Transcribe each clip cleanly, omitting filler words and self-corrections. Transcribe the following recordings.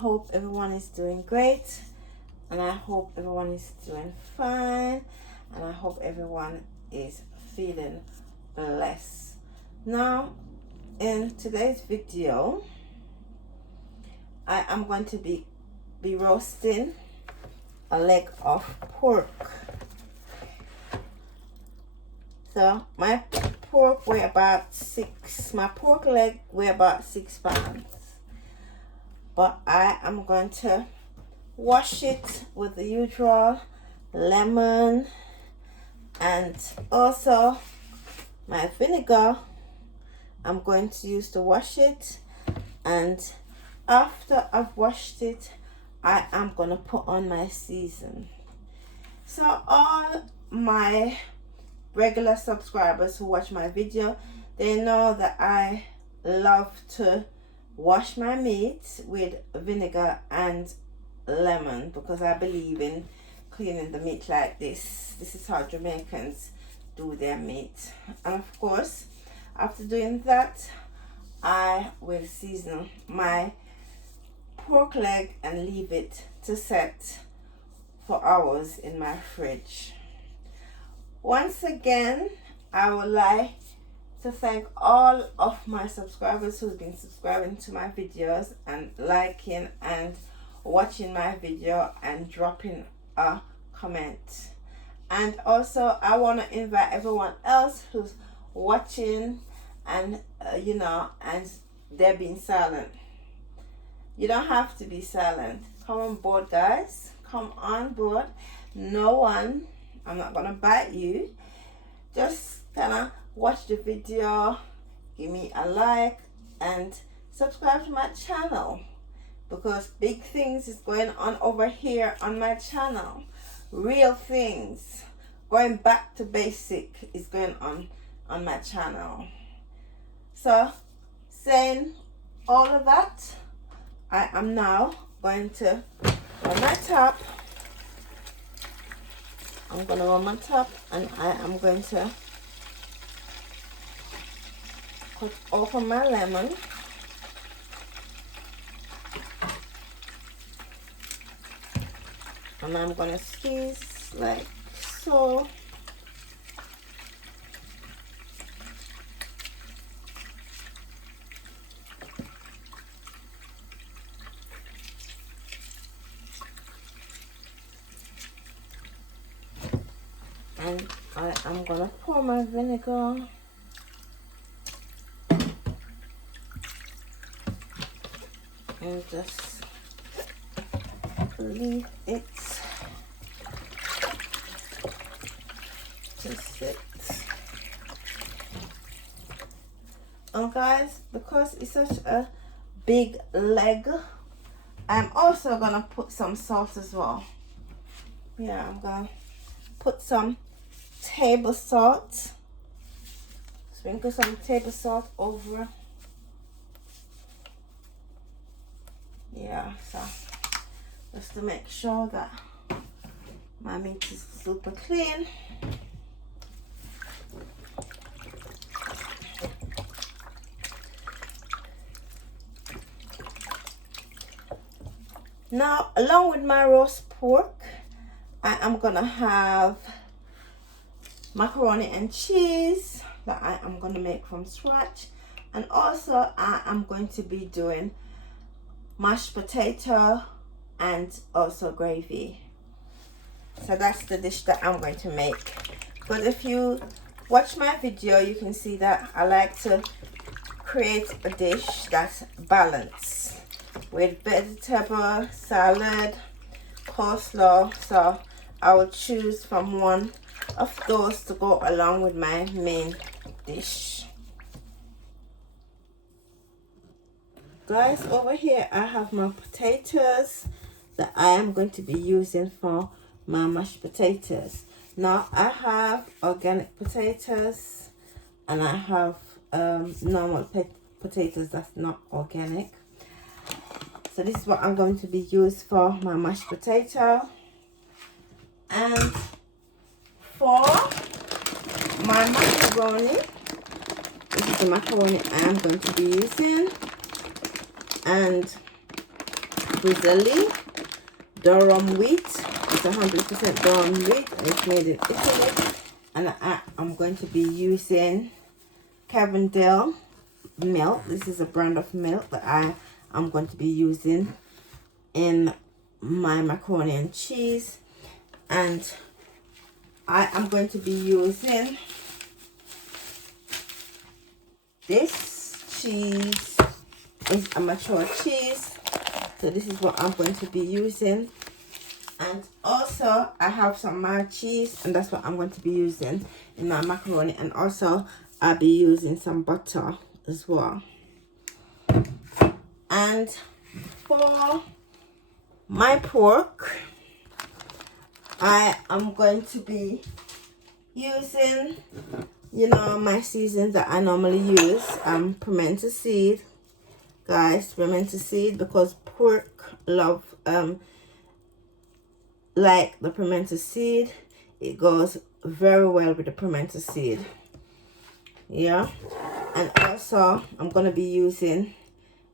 hope everyone is doing great, and I hope everyone is doing fine, and I hope everyone is feeling blessed. Now, in today's video, I am going to be roasting a leg of pork. So my pork weigh about my pork leg weigh about 6 pounds. But I am going to wash it with the usual lemon and also my vinegar. I'm going to use to wash it, and after I've washed it, I am going to put on my season. So all my regular subscribers who watch my video, they know that I love to wash my meat with vinegar and lemon because I believe in cleaning the meat like this. This is how Jamaicans do their meat. And of course, after doing that, I will season my pork leg and leave it to set for hours in my fridge. Once again, I would like to thank all of my subscribers who've been subscribing to my videos and liking and watching my video and dropping a comment. And also I want to invite everyone else who's watching and and they're being silent. You don't have to be silent. Come on board, guys. Come on board. I'm not gonna bite you. Just kinda watch the video, give me a like and subscribe to my channel, because big things is going on over here on my channel. Real things, going back to basic, is going on my channel. So saying all of that, I am now going to run my top. I'm going to run my top, and I am going to cut open my lemon. And I'm going to squeeze like so. And I am going to pour my vinegar and just leave it to sit. And guys, because it's such a big leg, I'm also going to put some salt as well. Yeah, I'm going to put some table salt, sprinkle some table salt over. Yeah, so just to make sure that my meat is super clean. Now, along with my roast pork, I am gonna have macaroni and cheese that I am gonna make from scratch, and also I am going to be doing mashed potato and also gravy. So that's the dish that I'm going to make. But if you watch my video, you can see that I like to create a dish that's balanced with vegetable, salad, coleslaw. So I will choose from one of those to go along with my main dish. Guys, over here I have my potatoes that I am going to be using for my mashed potatoes. Now I have organic potatoes and I have normal potatoes that's not organic. So this is what I'm going to be used for my mashed potato. And for my macaroni, this is the macaroni I am going to be using. And frizzly durum wheat. It's 100% durum wheat, and it's made in Italy. And I'm going to be using Cavendale milk. This is a brand of milk that I am going to be using in my macaroni and cheese. And I am going to be using this cheese. Is a mature cheese, so this is what I'm going to be using. And also I have some mild cheese, and that's what I'm going to be using in my macaroni. And also I'll be using some butter as well. And for my pork, I am going to be using, you know, my seasons that I normally use. Pimento seed, guys, pimento seed, because pork love like the pimento seed. It goes very well with the pimento seed. Yeah. And also I'm gonna be using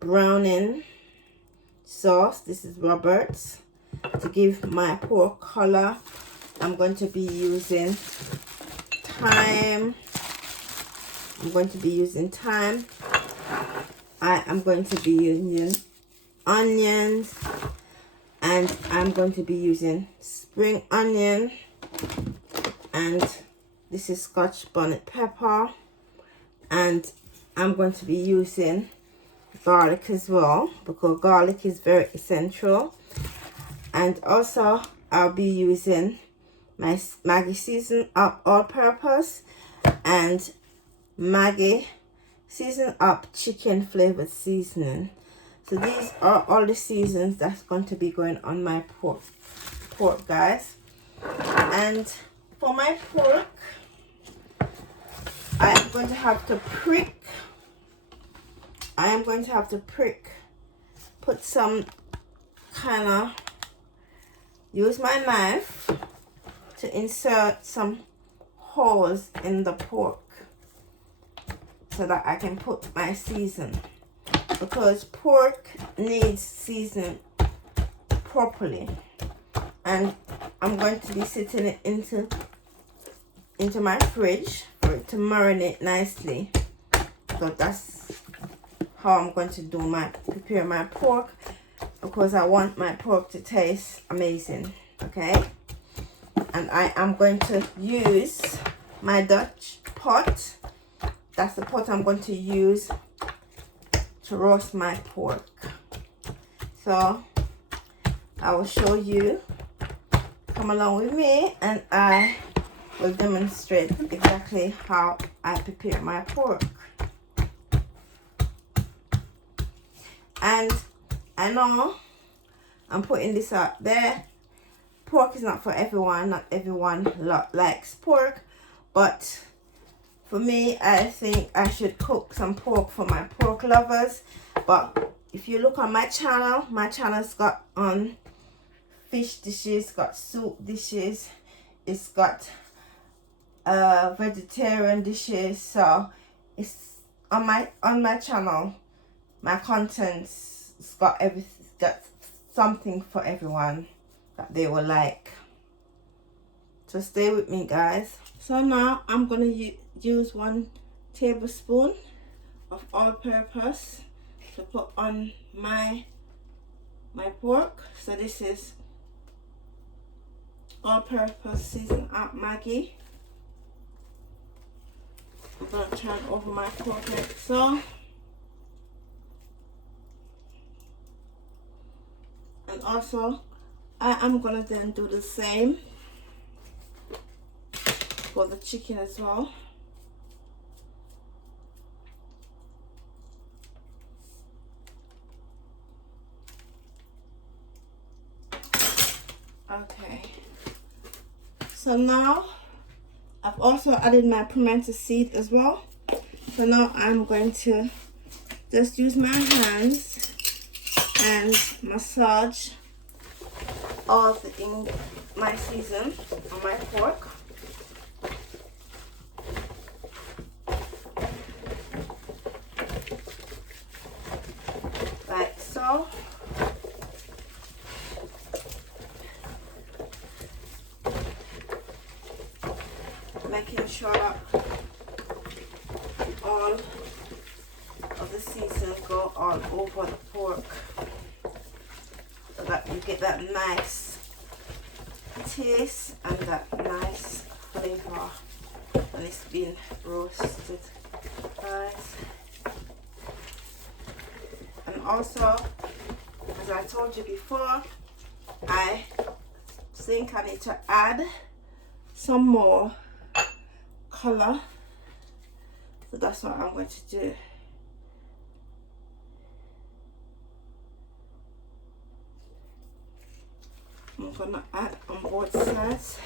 browning sauce. This is Robert's, to give my pork color. I'm going to be using thyme. I'm going to be using thyme. I am going to be using onions, and I'm going to be using spring onion, and this is Scotch bonnet pepper, and I'm going to be using garlic as well, because garlic is very essential. And also I'll be using my Maggi season up all-purpose and Maggi season up chicken flavored seasoning. So these are all the seasons that's going to be going on my pork, guys. And for my pork, I am going to have to put some kind of, use my knife to insert some holes in the pork so that I can put my season, because pork needs seasoning properly. And I'm going to be sitting it into my fridge for it to marinate nicely. So that's how I'm going to prepare my pork, because I want my pork to taste amazing. Okay. And I am going to use my Dutch pot. That's the pot I'm going to use to roast my pork. So I will show you. Come along with me, and I will demonstrate exactly how I prepare my pork. And I know I'm putting this out there. Pork is not for everyone. Not everyone likes pork. But for me, I think I should cook some pork for my pork lovers. But if you look on my channel's got fish dishes, got soup dishes, it's got vegetarian dishes. So it's on my channel. My content's got everything, got something for everyone that they will like. So stay with me, guys. So now I'm gonna use 1 tablespoon of all-purpose to put on my pork. So this is all-purpose seasoned up Maggi. I'm gonna turn over my pork like so. And also I am gonna then do the same for the chicken as well. Okay, so now I've also added my pimento seed as well. So now I'm going to just use my hands and massage all my season on my pork. Like so. making sure that all of the seasoning go all over the pork, so that you get that nice taste and that nice flavor when it's been roasted, guys. And also, as I told you before, I think I need to add some more color, so that's what I'm going to do. I'm gonna add on both sides.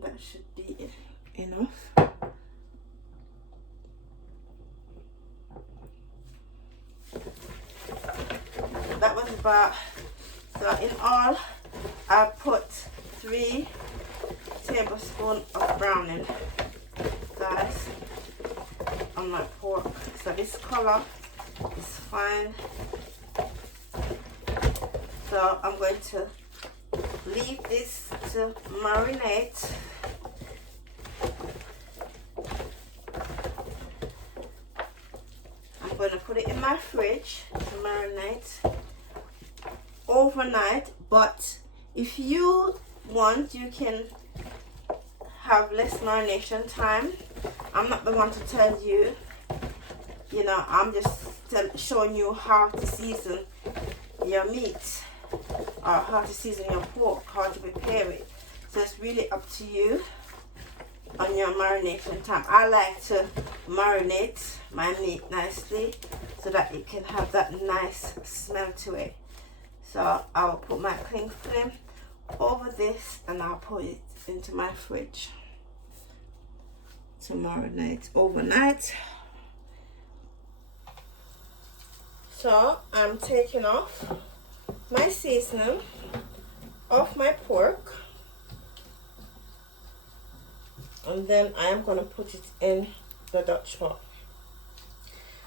That should be enough. That was about, so in all I put 3 tablespoons of browning, guys, on my pork. So this color is fine. So I'm going to leave this to marinate. I'm going to put it in my fridge to marinate overnight, but if you want, you can have less marination time. I'm not the one to tell you, you know, I'm just showing you how to season your meat, or how to season your pork, how to prepare it. So it's really up to you on your marination time. I like to marinate my meat nicely so that it can have that nice smell to it. So I'll put my cling film over this and I'll put it into my fridge to marinate overnight. So I'm taking off my seasoning off my pork, and then I am going to put it in the Dutch pot.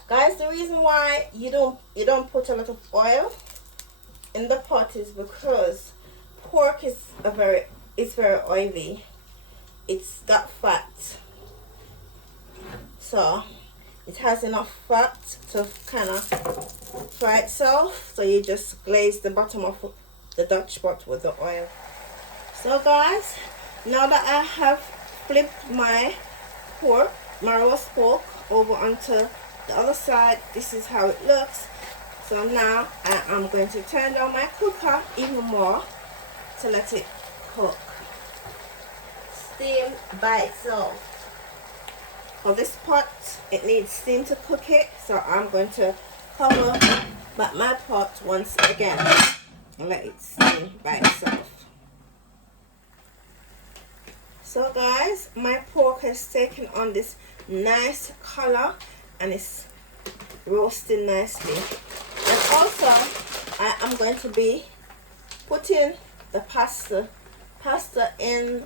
Guys, the reason why you don't put a lot of oil in the pot is because pork is very oily. It's got fat, so it has enough fat to kind of fry itself. So you just glaze the bottom of the Dutch pot with the oil. So guys, now that I have flipped my pork, my roast pork, over onto the other side, this is how it looks. So now I am going to turn down my cooker even more to let it cook, steam by itself. For this pot, it needs steam to cook it, so I'm going to cover back my pot once again and let it steam by itself. So guys, my pork has taken on this nice color and it's roasting nicely. And also, I am going to be putting the pasta in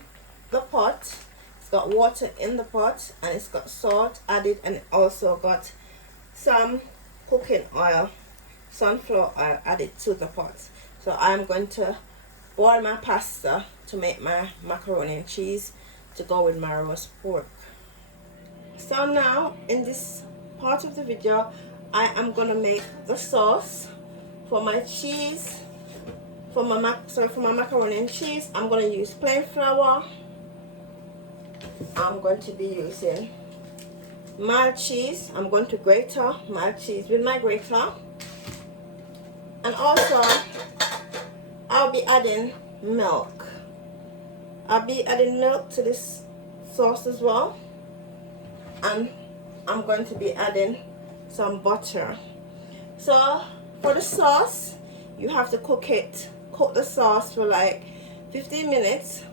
the pot. It's got water in the pot and it's got salt added, and it also got some cooking oil, sunflower oil added to the pot. So I'm going to boil my pasta to make my macaroni and cheese to go with my roast pork. So now in this part of the video, I am going to make the sauce for my cheese, for my macaroni and cheese. I'm going to use plain flour. I'm going to be using mild cheese. I'm going to grate mild cheese with my grater, and also I'll be adding milk. I'll be adding milk to this sauce as well, and I'm going to be adding some butter. So for the sauce, you have to cook the sauce for like 15 minutes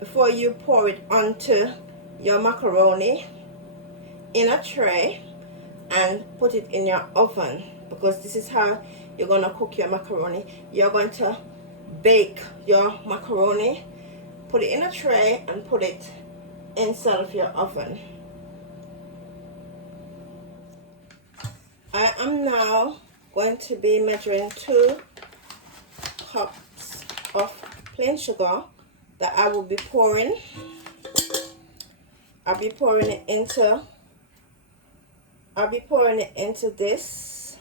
before you pour it onto your macaroni in a tray and put it in your oven, because this is how you're going to cook your macaroni. You're going to bake your macaroni, put it in a tray and put it inside of your oven. I am now going to be measuring 2 cups of plain sugar that I will be pouring. I'll be pouring it into this,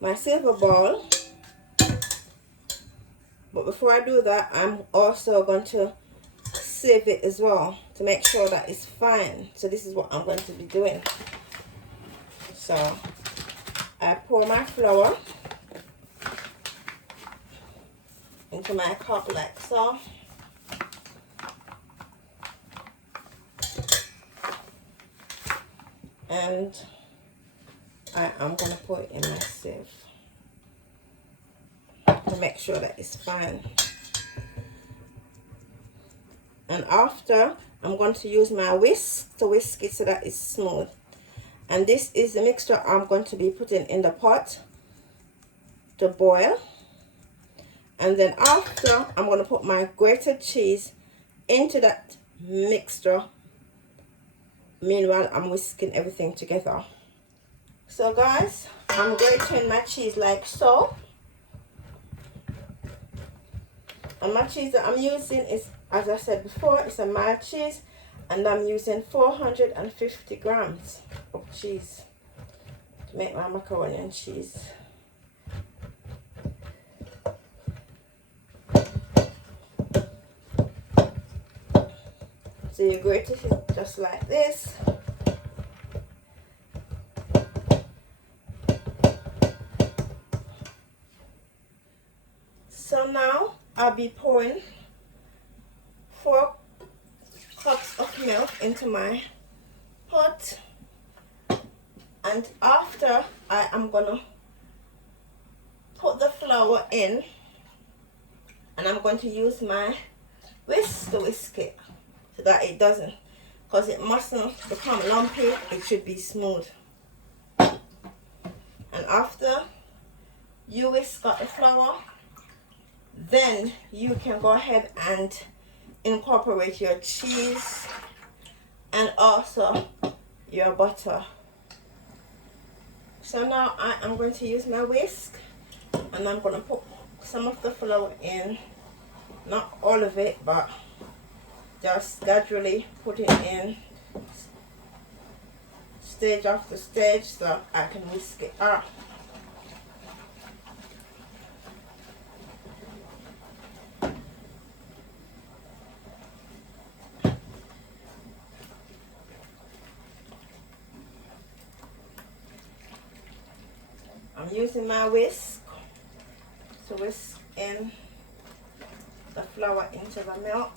my silver bowl. But before I do that, I'm also going to sieve it as well to make sure that it's fine. So this is what I'm going to be doing. So I pour my flour into my cup like so. And I am going to put it in my sieve to make sure that it's fine. And after, I'm going to use my whisk to whisk it so that it's smooth. And this is the mixture I'm going to be putting in the pot to boil. And then after, I'm going to put my grated cheese into that mixture. Meanwhile, I'm whisking everything together. So guys, I'm grating my cheese like so. And my cheese that I'm using is, as I said before, it's a mild cheese. And I'm using 450 grams of cheese to make my macaroni and cheese. So you grate it just like this. So now I'll be pouring 4 cups of milk into my pot, and after I am gonna put the flour in, and I'm going to use my whisk to whisk it so that it doesn't, because it mustn't become lumpy, it should be smooth. And after you whisk up the flour, then you can go ahead and incorporate your cheese and also your butter. So now I am going to use my whisk, and I'm going to put some of the flour in, not all of it, but just gradually put it in stage after stage so I can whisk it up. I'm using my whisk to whisk in the flour into the milk.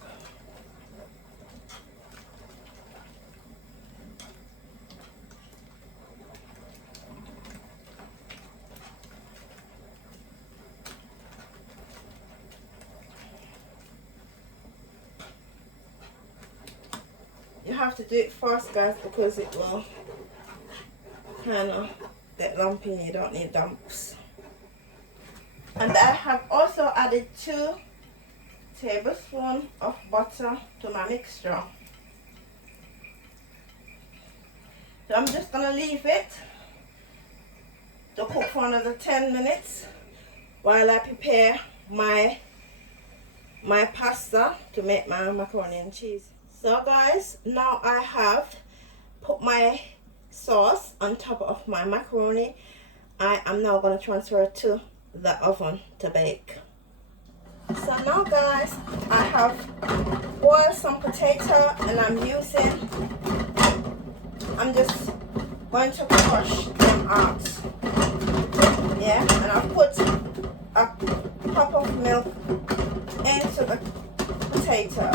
You have to do it fast, guys, because it will kind of get lumpy and you don't need dumps. And I have also added 2 tablespoons of butter to my mixture. So I'm just going to leave it to cook for another 10 minutes while I prepare my pasta to make my macaroni and cheese. So guys, now I have put my sauce on top of my macaroni. I am now going to transfer it to the oven to bake. So now guys, I have boiled some potato, and I'm just going to crush them out. Yeah, and I've put a cup of milk into the potato,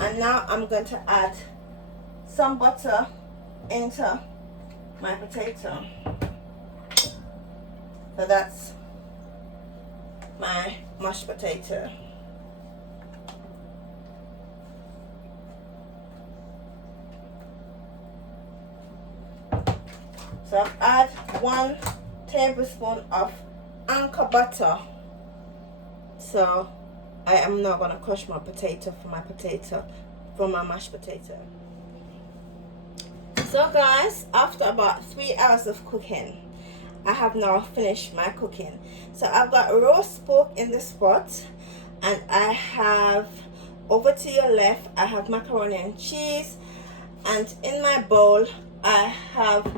and now I'm going to add some butter into my potato. So that's my mashed potato. So I've added 1 tablespoon of anchor butter. So I am now going to crush my potato for my mashed potato. So guys, after about 3 hours of cooking, I have now finished my cooking. So I've got roast pork in this pot, and I have, over to your left, I have macaroni and cheese, and in my bowl I have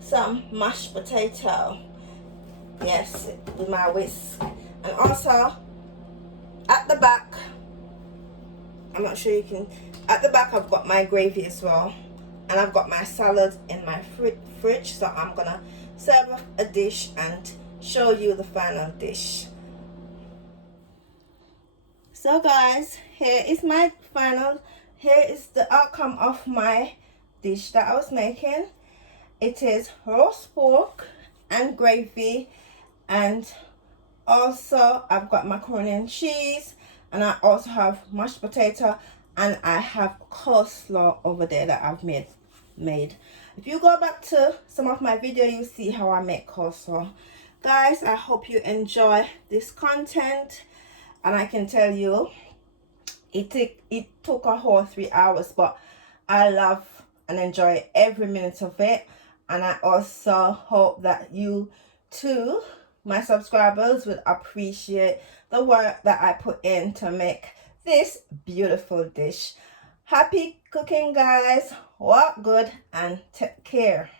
some mashed potato, yes, with my whisk. And also at the back, I'm not sure you can, at the back I've got my gravy as well, and I've got my salad in my fridge. So I'm gonna serve a dish and show you the final dish. So guys, here is my final, here is the outcome of my dish that I was making. It is roast pork and gravy, and also I've got macaroni and cheese, and I also have mashed potato, and I have coleslaw over there that I've made. If you go back to some of my video, you see how I make coleslaw. Guys, I hope you enjoy this content, and I can tell you it took a whole 3 hours, but I love and enjoy every minute of it. And I also hope that you too, my subscribers, would appreciate the work that I put in to make this beautiful dish. Happy cooking, guys. Walk good and take care.